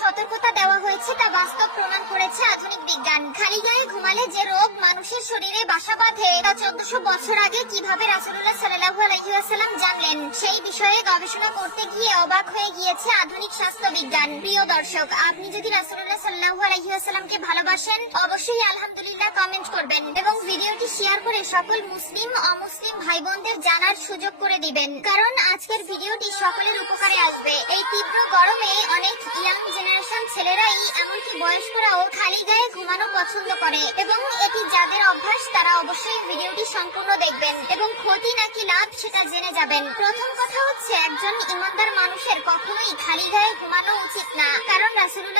সতর্কতা দেওয়া হয়েছে তা বাস্তব প্রমাণ করেছে আধুনিক বিজ্ঞান। খালি গায়ে ঘুমালে যে রোগ মানুষের শরীরে বাসা বাঁধে, তা চোদ্দশো বছর আগে কীভাবে রাসুল্লাহ সাল্লাহ আলহিহাসাল্লাম জানলেন, সেই বিষয়ে গবেষণা করতে গিয়ে অবাক হয়ে গিয়েছে আধুনিক স্বাস্থ্য বিজ্ঞান। প্রিয় দর্শক, আপনি যদি রাসুল্লাহ সাল্লাহু ভালোবাসেন, অবশ্যই আলহামদুলিল্লাহ কমেন্ট করবেন এবং ভিডিওটি শেয়ার করে সকল মুসলিম, অমুসলিম ভাই বোনদের জানার সুযোগ করে দিবেন। কারণ আজকের ভিডিওটি সকলের উপকারে আসবে। এই তীব্র গরমে অনেক ইয়াং জেনারেশন ছেলেরাই, এমনকি বয়স্করাও খালি গায়ে ঘুমানো পছন্দ করে। এবং এটি যাদের অভ্যাস, তারা অবশ্যই ভিডিওটি সম্পূর্ণ দেখবেন। এবং ক্ষতি নাকি লাভ, সেটা জেনে যাবেন। প্রথম কথা হচ্ছে, একজন ইমানদার মানুষের কখনোই খালি গায়ে ঘুমানো উচিত না। কারণ রাসূলুল্লাহ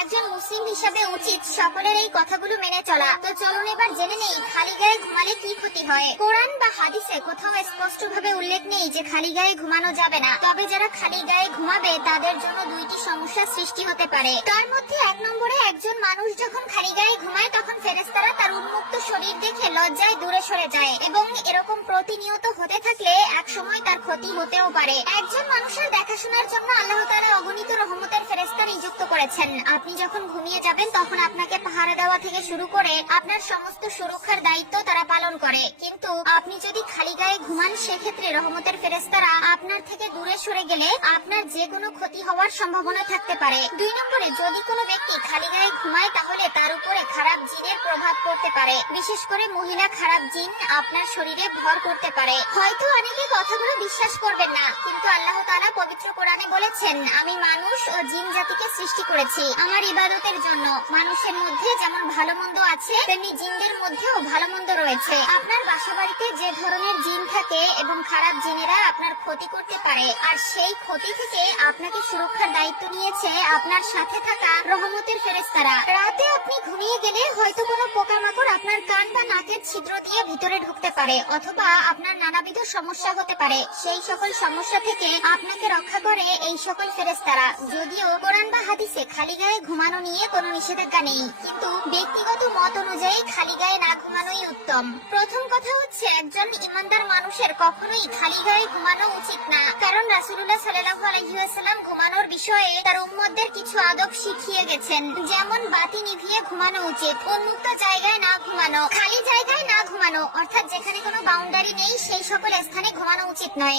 একজন মুসলিম হিসাবে উচিত সকলের এই কথাগুলো মেনে চলা। তো চলুন এবার জেনে নেই খালি গায়ে ঘুমালে কি ক্ষতি হয়। কোরআন বা হাদিসে কোথাও স্পষ্ট ভাবে উল্লেখ নেই যে খালি গায়ে ঘুমানো যাবে না। তবে যারা খালি গায়ে ঘুমাবে তাদের জন্য দুইটি সমস্যার সৃষ্টি হতে পারে। তার মধ্যে এক নম্বরে একজন মানুষ যখন খালি গায়ে ঘুমায়, তখন ফেরেস্তারা তার উন্মুক্ত শরীর দেখে লজ্জায় দূরে সরে যায় এবং এরকম প্রতিনিয়ত হতে থাকলে এক সময় তার ক্ষতি হতেও পারে। একজন মানুষের দেখাশোনার জন্য আল্লাহ তাআলা অগণিত রহমতের ফেরেস্তা নিযুক্ত করেছেন। আপনি যখন ঘুমিয়ে যাবেন, তখন আপনাকে পাহারা দেওয়া থেকে শুরু করে আপনার সমস্ত সুরক্ষার দায়িত্ব তারা পালন করে। কিন্তু আপনি যদি খালি গায়ে ঘুমান, সেক্ষেত্রে রহমতের ফেরেস্তারা দূরে সরে গেলে আপনার যে কোনো ক্ষতি হওয়ার সম্ভাবনা থাকতে পারে। দুই নম্বরে, যদি কোনো ব্যক্তি খালি গায়ে ঘুমায়, তাহলে তার উপরে খারাপ জিনের প্রভাব পড়তে পারে। বিশেষ করে মহিলা খারাপ জিন আপনার শরীরে ভর করতে পারে। হয়তো অনেকে কথাগুলো বিশ্বাস করবেন না, কিন্তু আল্লাহ তাআলা পবিত্র কোরআনে বলেছেন, আমি মানুষ ও জিন জাতিকে সৃষ্টি করেছি আমার ইবাদতের জন্য। মানুষের মধ্যে যেমন ভালো মন্দ আছে, তেমনি জিনদের মধ্যেও ভালো মন্দ রয়েছে। আপনার বাসা বাড়িতে যে ধরনের জিন থাকে এবং খারাপ জিনেরা আপনার ক্ষতি করতে পারে আর সেই ক্ষতি থেকে আপনাকে সুরক্ষার দায়িত্ব নিয়েছে আপনার সাথে থাকা রহমতের ফেরেস্তারা রাতে আপনি ঘুমিয়ে গেলে হয়তো কোনো পোকামাকড় আপনার কান বা নাকের ছিদ্র দিয়ে ভিতরে ঢুকতে পারে অথবা আপনার নানাবিধ সমস্যা হতে পারে। সেই সকল সমস্যা থেকে আপনাকে রক্ষা করে এই সকল ফেরেস্তারা যদিও কোরআন বা হাদিসে খালি গায়ে ঘুমানো নিয়ে কোনো নিষেধাজ্ঞা নেই, কিন্তু ব্যক্তিগত মত অনুযায়ী খালি গায়ে না ঘুমানোই উত্তম। প্রথম কথা হচ্ছে, একজন ইমানদার মানুষের কখনোই খালি গায়ে ঘুমানো উচিত না। কারণ রাসূলুল্লাহ সাল্লাল্লাহু আলাইহি ওয়াসাল্লাম ঘুমানোর বিষয়ে তার উম্মতদের কিছু আদব শিখিয়ে গেছেন। যেমন বাতি নিভিয়ে ঘুমানো উচিত উন্মুক্ত জায়গায় না ঘুমানো। ঘুমানো। অর্থাৎ যেখানে কোনো বাউন্ডারি নেই সেই সকল স্থানে ঘুমানো উচিত নয়।